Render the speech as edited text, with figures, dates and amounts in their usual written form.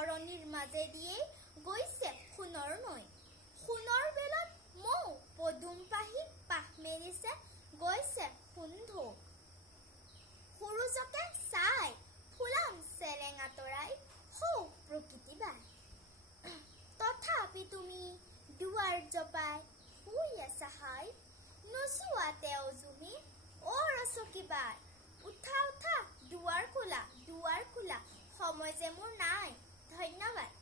ধৰণীৰ মাজেদিয়ে গৈছে সোণৰ নৈ সোণৰ বেলত মৌ পদুম পাহি পাহ মেলিছে গৈছে সোণ ঢৌ সূৰুজকে চাই ফুলাম চেৰেঙা তৰাই সৌ প্ৰকৃতি বাই তথাপি তুমি দুৱাৰ জপাই শুই আছা হাই নচোৱা তেও জুমি অ ৰচকী বাই উঠা উঠা দুৱাৰ খোলা সময় যে মোৰ নাই ধন্যবাদ।